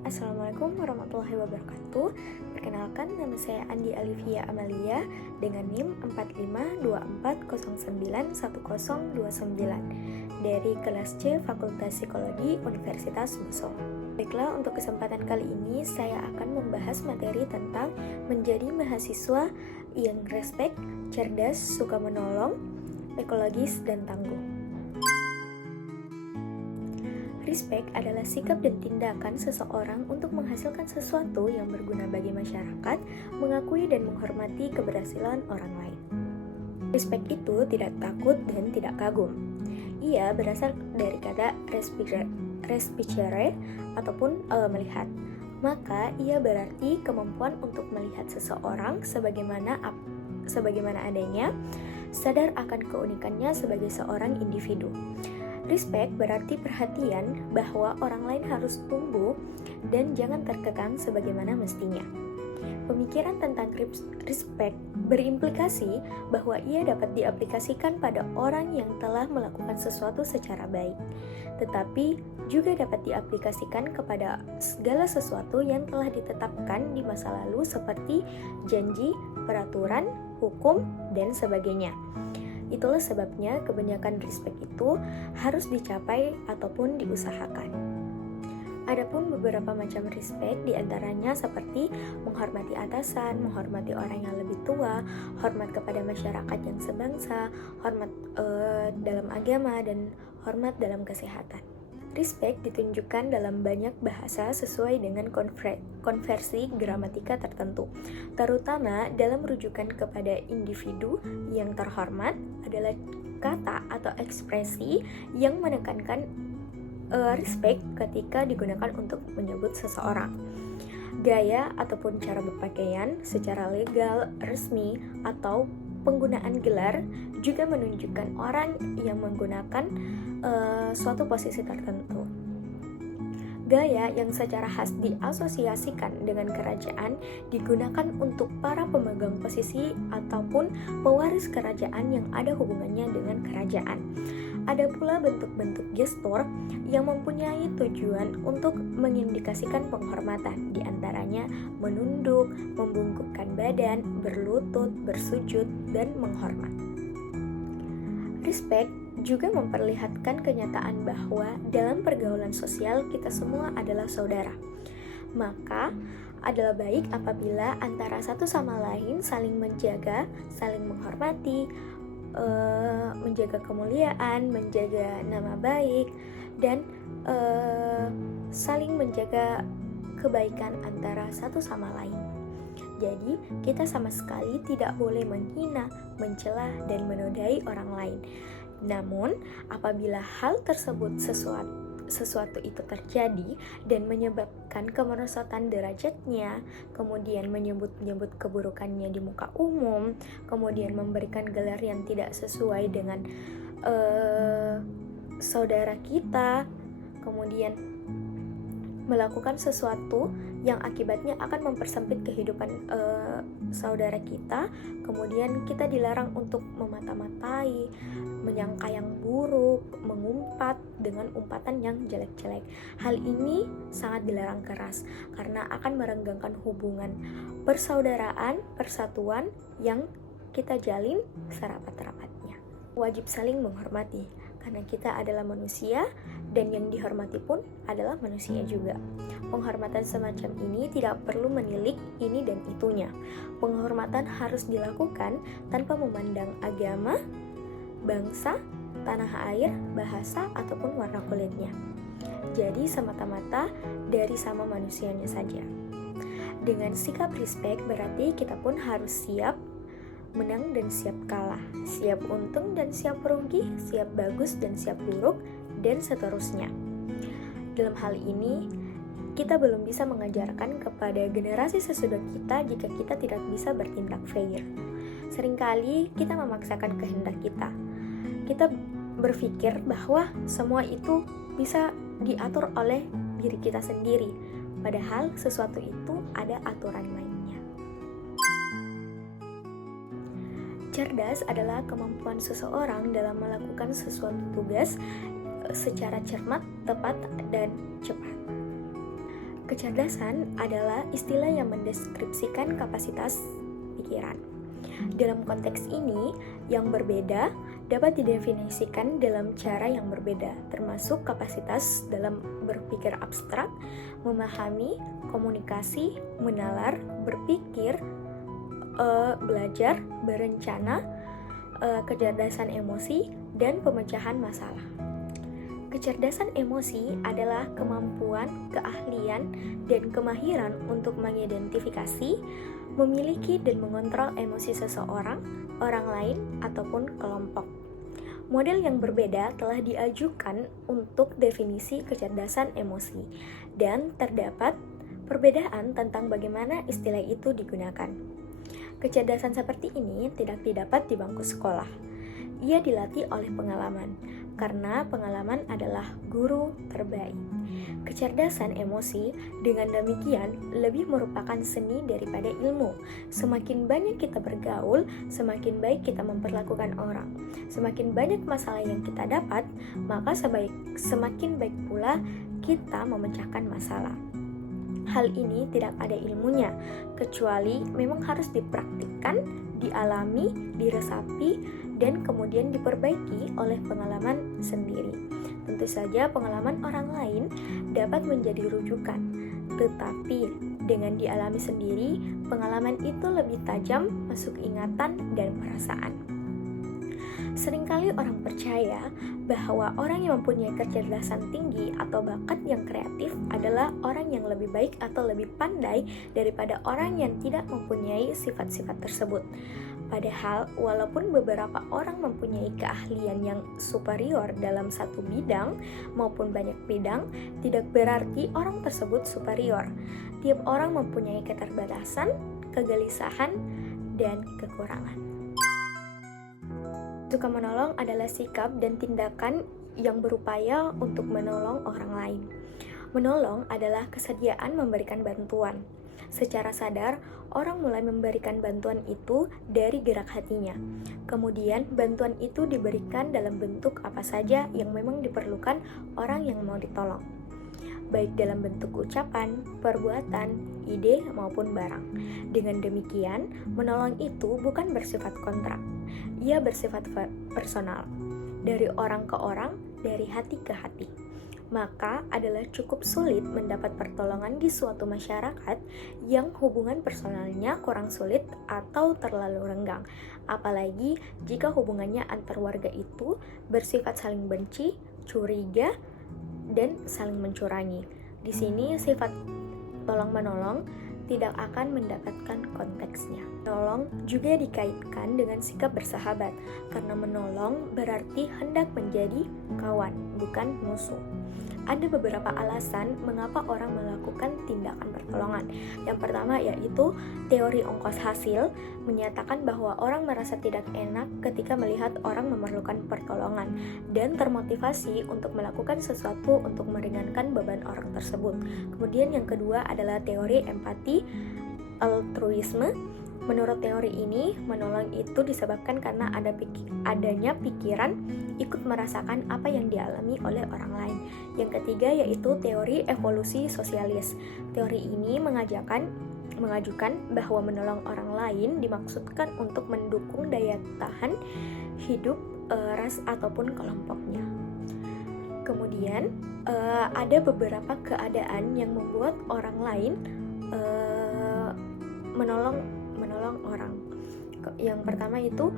Assalamualaikum warahmatullahi wabarakatuh. Perkenalkan, nama saya Andi Alivia Amalia dengan NIM 4524091029 dari kelas C Fakultas Psikologi Universitas Solo. Baiklah, untuk kesempatan kali ini saya akan membahas materi tentang menjadi mahasiswa yang respek, cerdas, suka menolong, ekologis, dan tangguh. Respect adalah sikap dan tindakan seseorang untuk menghasilkan sesuatu yang berguna bagi masyarakat, mengakui dan menghormati keberhasilan orang lain. Respect itu tidak takut dan tidak kagum. Ia berasal dari kata respicere ataupun melihat. Maka ia berarti kemampuan untuk melihat seseorang sebagaimana adanya, sadar akan keunikannya sebagai seorang individu. Respect berarti perhatian bahwa orang lain harus tumbuh dan jangan terkekang sebagaimana mestinya. Pemikiran tentang respect berimplikasi bahwa ia dapat diaplikasikan pada orang yang telah melakukan sesuatu secara baik, tetapi juga dapat diaplikasikan kepada segala sesuatu yang telah ditetapkan di masa lalu seperti janji, peraturan, hukum, dan sebagainya. Itulah sebabnya kebanyakan respect itu harus dicapai ataupun diusahakan. Adapun beberapa macam respect diantaranya seperti menghormati atasan, menghormati orang yang lebih tua, hormat kepada masyarakat yang sebangsa, hormat dalam agama, dan hormat dalam kesehatan. Respect ditunjukkan dalam banyak bahasa sesuai dengan konversi gramatika tertentu, terutama dalam rujukan kepada individu yang terhormat adalah kata atau ekspresi yang menekankan respect ketika digunakan untuk menyebut seseorang. Gaya ataupun cara berpakaian secara legal, resmi, atau penggunaan gelar juga menunjukkan orang yang menggunakan suatu posisi tertentu. Gaya yang secara khas diasosiasikan dengan kerajaan digunakan untuk para pemegang posisi ataupun pewaris kerajaan yang ada hubungannya dengan kerajaan. Ada pula bentuk-bentuk gestur yang mempunyai tujuan untuk mengindikasikan penghormatan, diantaranya menunduk, membungkukkan badan, berlutut, bersujud, dan menghormat. Respect juga memperlihatkan kenyataan bahwa dalam pergaulan sosial kita semua adalah saudara. Maka adalah baik apabila antara satu sama lain saling menjaga, saling menghormati, menjaga kemuliaan, menjaga nama baik, dan saling menjaga kebaikan antara satu sama lain. Jadi, kita sama sekali tidak boleh menghina, mencela, dan menodai orang lain. Namun, apabila hal tersebut sesuatu itu terjadi dan menyebabkan kemerosotan derajatnya, kemudian menyebut-nyebut keburukannya di muka umum, kemudian memberikan gelar yang tidak sesuai dengan saudara kita, kemudian melakukan sesuatu yang akibatnya akan mempersempit kehidupan saudara kita, kemudian kita dilarang untuk memata-matai, menyangka yang buruk, mengumpat dengan umpatan yang jelek-jelek. Hal ini sangat dilarang keras karena akan merenggangkan hubungan persaudaraan, persatuan yang kita jalin serapat-rapatnya. Wajib saling menghormati karena kita adalah manusia dan yang dihormati pun adalah manusia juga. Penghormatan semacam ini tidak perlu menilik ini dan itunya. Penghormatan harus dilakukan tanpa memandang agama, bangsa, tanah air, bahasa, ataupun warna kulitnya. Jadi semata-mata dari sama manusianya saja. Dengan sikap respect berarti kita pun harus siap menang dan siap kalah, siap untung dan siap rugi, siap bagus dan siap buruk, dan seterusnya. Dalam hal ini, kita belum bisa mengajarkan kepada generasi sesudah kita jika kita tidak bisa bertindak fair. Seringkali kita memaksakan kehendak kita. Kita berpikir bahwa semua itu bisa diatur oleh diri kita sendiri, padahal sesuatu itu ada aturan mainnya. Cerdas adalah kemampuan seseorang dalam melakukan sesuatu tugas secara cermat, tepat, dan cepat. Kecerdasan adalah istilah yang mendeskripsikan kapasitas pikiran. Dalam konteks ini, yang berbeda dapat didefinisikan dalam cara yang berbeda, termasuk kapasitas dalam berpikir abstrak, memahami, komunikasi, menalar, berpikir, belajar, berencana, kecerdasan emosi, dan pemecahan masalah. Kecerdasan emosi adalah kemampuan, keahlian, dan kemahiran untuk mengidentifikasi, memiliki, dan mengontrol emosi seseorang, orang lain, ataupun kelompok. Model yang berbeda telah diajukan untuk definisi kecerdasan emosi, dan terdapat perbedaan tentang bagaimana istilah itu digunakan. Kecerdasan seperti ini tidak didapat di bangku sekolah. Ia dilatih oleh pengalaman, karena pengalaman adalah guru terbaik. Kecerdasan emosi dengan demikian lebih merupakan seni daripada ilmu. Semakin banyak kita bergaul, semakin baik kita memperlakukan orang. Semakin banyak masalah yang kita dapat, maka semakin baik pula kita memecahkan masalah. Hal ini tidak ada ilmunya, kecuali memang harus dipraktikkan, dialami, diresapi, dan kemudian diperbaiki oleh pengalaman sendiri. Tentu saja pengalaman orang lain dapat menjadi rujukan, tetapi dengan dialami sendiri, pengalaman itu lebih tajam masuk ingatan dan perasaan. Seringkali orang percaya bahwa orang yang mempunyai kecerdasan tinggi atau bakat yang kreatif adalah orang yang lebih baik atau lebih pandai daripada orang yang tidak mempunyai sifat-sifat tersebut. Padahal, walaupun beberapa orang mempunyai keahlian yang superior dalam satu bidang maupun banyak bidang, tidak berarti orang tersebut superior. Tiap orang mempunyai keterbatasan, kegelisahan, dan kekurangan. Suka menolong adalah sikap dan tindakan yang berupaya untuk menolong orang lain. Menolong adalah kesediaan memberikan bantuan. Secara sadar, orang mulai memberikan bantuan itu dari gerak hatinya. Kemudian, bantuan itu diberikan dalam bentuk apa saja yang memang diperlukan orang yang mau ditolong, baik dalam bentuk ucapan, perbuatan, ide, maupun barang. Dengan demikian, menolong itu bukan bersifat kontrak. Ia bersifat personal, dari orang ke orang, dari hati ke hati. Maka adalah cukup sulit mendapat pertolongan di suatu masyarakat yang hubungan personalnya kurang sulit atau terlalu renggang, apalagi jika hubungannya antar warga itu bersifat saling benci, curiga, dan saling mencurangi. Di sini sifat tolong-menolong tidak akan mendapatkan konteksnya. Menolong juga dikaitkan dengan sikap bersahabat, karena menolong berarti hendak menjadi kawan, bukan musuh. Ada beberapa alasan mengapa orang melakukan tindakan pertolongan. Yang pertama yaitu teori ongkos hasil, menyatakan bahwa orang merasa tidak enak ketika melihat orang memerlukan pertolongan dan termotivasi untuk melakukan sesuatu untuk meringankan beban orang tersebut. Kemudian yang kedua adalah teori empati altruisme. Menurut teori ini, menolong itu disebabkan karena adanya pikiran ikut merasakan apa yang dialami oleh orang lain. Yang ketiga yaitu teori evolusi sosialis. Teori ini mengajukan bahwa menolong orang lain dimaksudkan untuk mendukung daya tahan hidup ras ataupun kelompoknya. Kemudian ada beberapa keadaan yang membuat orang lain menolong orang. Yang pertama itu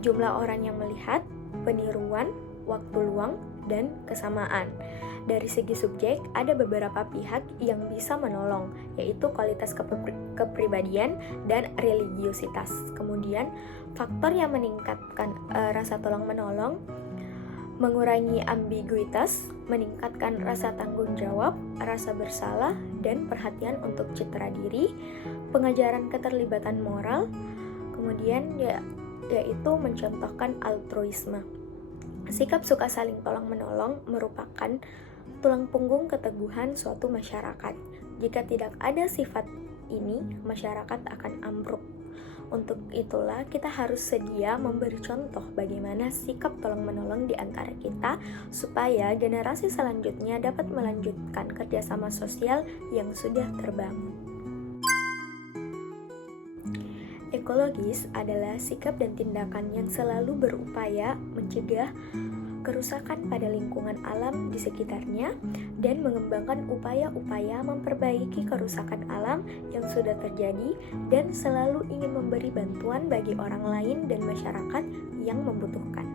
jumlah orang yang melihat, peniruan, waktu luang, dan kesamaan. Dari segi subjek, ada beberapa pihak yang bisa menolong, yaitu kualitas kepribadian dan religiositas. Kemudian, faktor yang meningkatkan rasa tolong-menolong, mengurangi ambiguitas, meningkatkan rasa tanggung jawab, rasa bersalah, dan perhatian untuk citra diri, pengajaran keterlibatan moral, kemudian yaitu mencontohkan altruisme. Sikap suka saling tolong-menolong merupakan tulang punggung keteguhan suatu masyarakat. Jika tidak ada sifat ini, masyarakat akan ambruk. Untuk itulah kita harus sedia memberi contoh bagaimana sikap tolong-menolong di antara kita supaya generasi selanjutnya dapat melanjutkan kerjasama sosial yang sudah terbangun. Ekologis adalah sikap dan tindakan yang selalu berupaya mencegah kerusakan pada lingkungan alam di sekitarnya dan mengembangkan upaya-upaya memperbaiki kerusakan alam yang sudah terjadi dan selalu ingin memberi bantuan bagi orang lain dan masyarakat yang membutuhkan.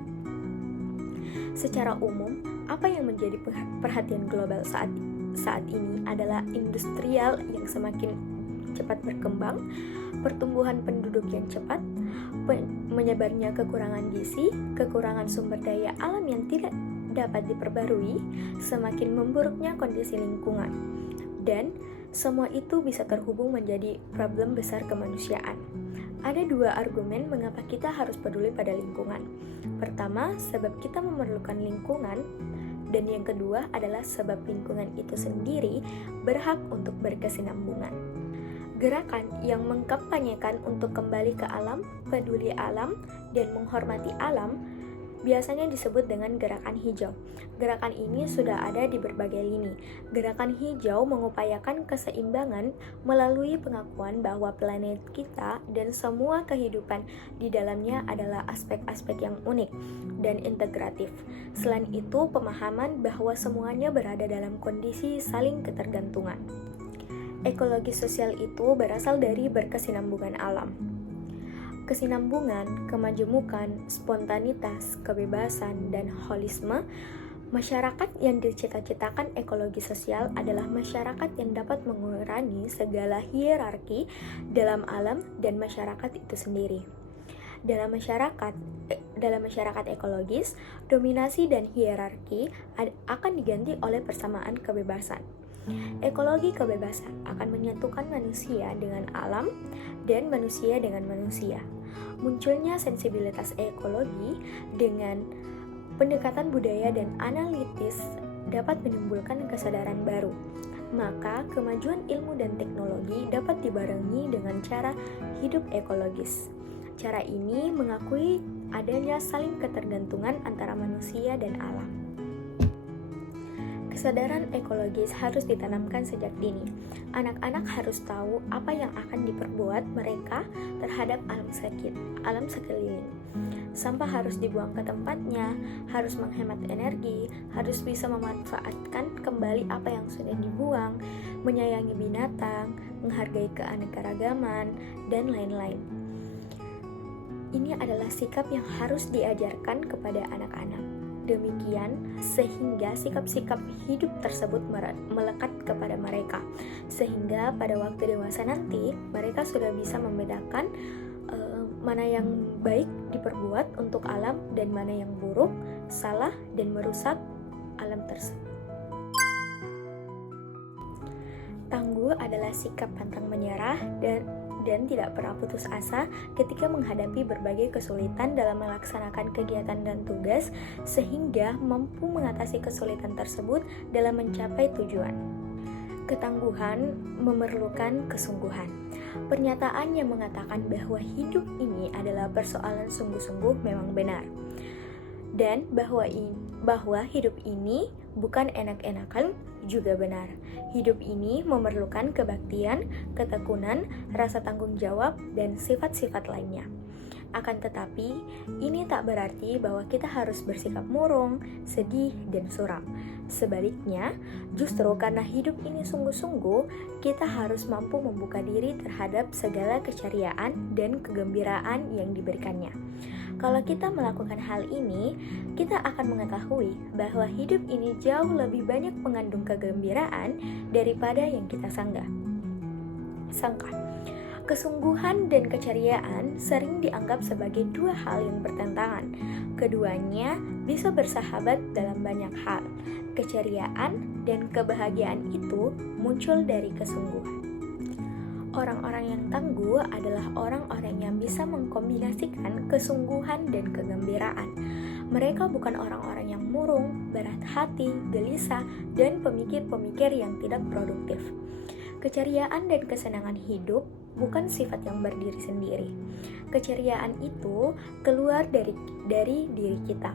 Secara umum, apa yang menjadi perhatian global saat ini adalah industrial yang semakin cepat berkembang, pertumbuhan penduduk yang cepat, menyebarnya kekurangan gizi, kekurangan sumber daya alam yang tidak dapat diperbarui, semakin memburuknya kondisi lingkungan. Dan semua itu bisa terhubung menjadi problem besar kemanusiaan. Ada dua argumen mengapa kita harus peduli pada lingkungan. Pertama, sebab kita memerlukan lingkungan, dan yang kedua adalah sebab lingkungan itu sendiri berhak untuk berkesinambungan. Gerakan yang mengkampanyekan untuk kembali ke alam, peduli alam, dan menghormati alam biasanya disebut dengan gerakan hijau. Gerakan ini sudah ada di berbagai lini. Gerakan hijau mengupayakan keseimbangan melalui pengakuan bahwa planet kita dan semua kehidupan di dalamnya adalah aspek-aspek yang unik dan integratif. Selain itu, pemahaman bahwa semuanya berada dalam kondisi saling ketergantungan. Ekologi sosial itu berasal dari berkesinambungan alam. Kesinambungan, kemajemukan, spontanitas, kebebasan, dan holisme. Masyarakat yang dicita-citakan ekologi sosial adalah masyarakat yang dapat mengurangi segala hierarki dalam alam dan masyarakat itu sendiri. Dalam masyarakat ekologis, dominasi dan hierarki akan diganti oleh persamaan kebebasan. Ekologi kebebasan akan menyatukan manusia dengan alam dan manusia dengan manusia. Munculnya sensibilitas ekologi dengan pendekatan budaya dan analitis dapat menimbulkan kesadaran baru. Maka kemajuan ilmu dan teknologi dapat dibarengi dengan cara hidup ekologis. Cara ini mengakui adanya saling ketergantungan antara manusia dan alam. Kesadaran ekologis harus ditanamkan sejak dini. Anak-anak harus tahu apa yang akan diperbuat mereka terhadap alam sekeliling. Sampah harus dibuang ke tempatnya, harus menghemat energi, harus bisa memanfaatkan kembali apa yang sudah dibuang, menyayangi binatang, menghargai keanekaragaman, dan lain-lain. Ini adalah sikap yang harus diajarkan kepada anak-anak. Demikian, sehingga sikap-sikap hidup tersebut melekat kepada mereka, sehingga pada waktu dewasa nanti mereka sudah bisa membedakan mana yang baik diperbuat untuk alam dan mana yang buruk, salah, dan merusak alam tersebut. Tangguh adalah sikap pantang menyerah dan tidak pernah putus asa ketika menghadapi berbagai kesulitan dalam melaksanakan kegiatan dan tugas, sehingga mampu mengatasi kesulitan tersebut dalam mencapai tujuan. Ketangguhan memerlukan kesungguhan. Pernyataan yang mengatakan bahwa hidup ini adalah persoalan sungguh-sungguh memang benar, dan bahwa hidup ini bukan enak-enakan juga benar. Hidup ini memerlukan kebaktian, ketekunan, rasa tanggung jawab, dan sifat-sifat lainnya. Akan tetapi, ini tak berarti bahwa kita harus bersikap murung, sedih, dan suram. Sebaliknya, justru karena hidup ini sungguh-sungguh, kita harus mampu membuka diri terhadap segala keceriaan dan kegembiraan yang diberikannya. Kalau kita melakukan hal ini, kita akan mengetahui bahwa hidup ini jauh lebih banyak mengandung kegembiraan daripada yang kita sangka. Kesungguhan dan keceriaan sering dianggap sebagai dua hal yang bertentangan. Keduanya bisa bersahabat dalam banyak hal. Keceriaan dan kebahagiaan itu muncul dari kesungguhan. Orang-orang yang tangguh adalah orang-orang yang bisa mengkombinasikan kesungguhan dan kegembiraan. Mereka bukan orang-orang yang murung, berat hati, gelisah, dan pemikir-pemikir yang tidak produktif. Keceriaan dan kesenangan hidup bukan sifat yang berdiri sendiri. Keceriaan itu keluar dari diri kita.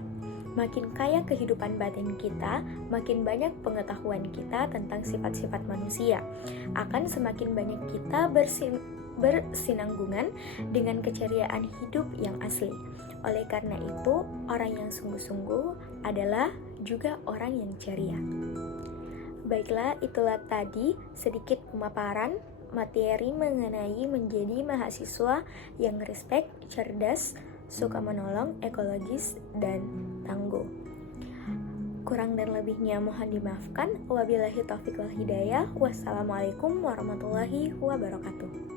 Makin kaya kehidupan batin kita, makin banyak pengetahuan kita tentang sifat-sifat manusia. Akan semakin banyak kita bersinanggungan dengan keceriaan hidup yang asli. Oleh karena itu, orang yang sungguh-sungguh adalah juga orang yang ceria. Baiklah, itulah tadi sedikit pemaparan materi mengenai menjadi mahasiswa yang respect, cerdas, suka menolong, ekologis, dan tangguh. Kurang dan lebihnya mohon dimaafkan. Wabillahi taufiq wal hidayah. Wassalamualaikum warahmatullahi wabarakatuh.